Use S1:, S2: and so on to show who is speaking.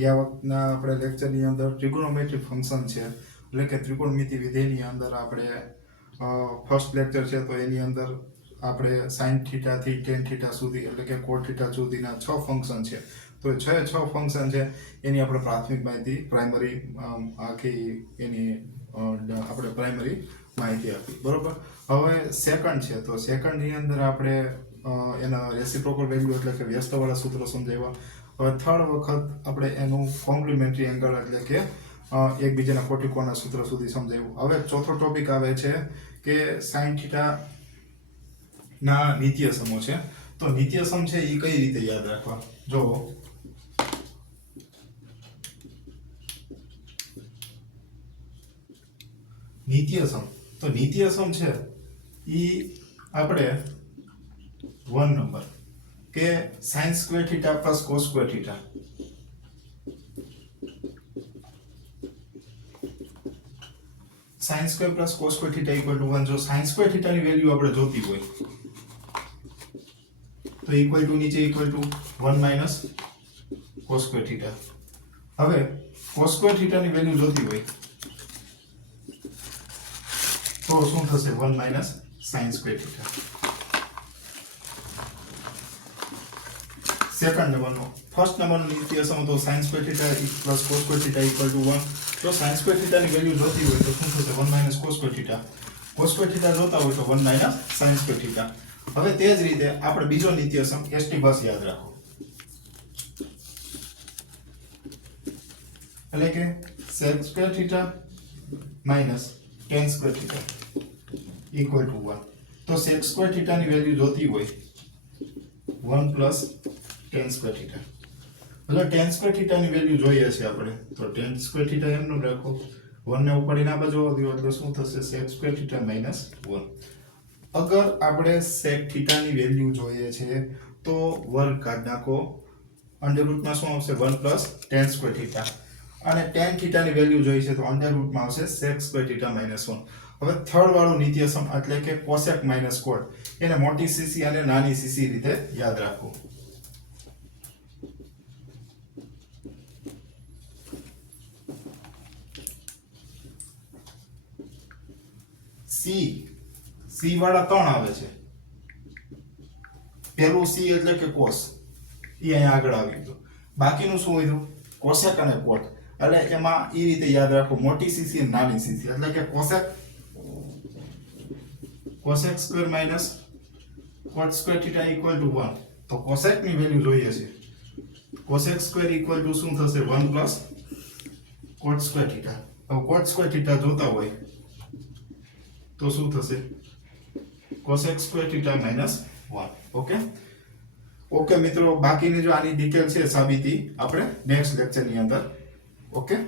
S1: ગયા વખતના આપણે લેક્ચરની અંદર ટ્રિગોનોમેટ્રિક ફંક્શન છે. એટલે કે ત્રિકોણમિતિ વિધેયની અંદર આપણે ફર્સ્ટ લેક્ચર છે તો એની અંદર આપણે સાઇન થીટાથી ટેન થીટા સુધી એટલે કે કોટ થીટા સુધીના છ ફંક્શન છે. તો છ છ ફંક્શન છે, એની આપણે પ્રાથમિક માહિતી પ્રાઇમરી આખી એની આપણે પ્રાઇમરી માહિતી આપી. બરોબર? હવે સેકન્ડ છે, તો સેકન્ડની અંદર આપણે એના રેસિપ્રોકલ વેલ્યુ એટલે કે વ્યસ્તવાળા સૂત્રો સમજાવ્યા. હવે થર્ડ વખત આપણે એનું કોમ્પ્લિમેન્ટરી એંગલ એટલે કે એકબીજાના કોટિકોના સૂત્ર સુધી સમજાવ્યું હવે ચોથો ટોપિક આવે છે કે સાઇન થીટા ના નિત્ય છે. તો નિત્ય સમ છે એ કઈ રીતે યાદ રાખવા? જો નિત્ય તો નિત્ય છે એ આપણે વન નંબર કે sine square theta plus cos square theta sine square plus cos square theta equal to one જો સાઇન સ્ક્વેર થીટાની વેલ્યુ આપણે જોતી હોય, તો ઇક્વલ ટુ નીચે equal to one minus cos square theta હવે કોસ સ્ક્વેર થીટાની વેલ્યુ જોતી હોય, તો શું થશે? One minus sine square theta second નંબરનો ફર્સ્ટ નંબરનો નિત્ય સમ તો sine square theta plus cos square theta equal to one જો સાઇન સ્ક્વેર થીટાની વેલ્યુ જોતી હોય તો શું થશે one minus cos square theta cos square theta જોતા હોય તો one minus sine square theta હવે તે જ રીતે આપણે બીજો નિત્ય સમ એસટી બસ યાદ રાખો. એટલે કે sec square theta minus tan square theta equal to one તો sec સ્ક્વેર થીટાની વેલ્યુ જોતી હોય one plus tan square theta એટલે ટેન સ્ક્વેર થીટાની વેલ્યુ જોઈએ છે આપણે. તો ટેન સ્ક્વેર થીટા એમનું રાખો. વનને ને ઉપર ના બાજુ દો એટલે શું થશે? Sec square theta minus one અગર આપણે સેક થીટાની વેલ્યુ જોઈએ છે, તો વર્ગ કાઢ નાખો. અંડર રૂટમાં શું આવશે? One plus tan square theta અને ટેન થીટાની વેલ્યુ જોઈ છે, તો અંડર રૂટમાં આવશે sec square theta minus one હવે થર્ડ વાળું નિત્યસમ એટલે કે કોસેક માઇનસ કોટ એને મોટી સીસી અને નાની સીસી રીતે યાદ રાખવું સી. સી વાળા ત્રણ આવે છે. પેલું સી એટલે કે કોસ. એ અહીંયા આગળ આવી ગયું. બાકીનું શું હોય કોસેક અને કોટ. એટલે એમાં એ રીતે યાદ રાખો, મોટી સીસી અને નાની સીસી એટલે કે cosec cosec square minus cot square theta equal to one. તો કોસેકની વેલ્યુ જોઈએ છે. કોસેક સ્ક્વેર ઇક્વલ ટુ શું થશે? One plus cot square theta. હવે કોટ સ્ક્વેર થીટા જોતા હોય તો શું થશે cosec square theta minus one okay okay મિત્રો બાકીની જો આની ડિટેલ છે સાબિતી આપણે નેક્સ્ટ લેક્ચરની અંદર ઓકે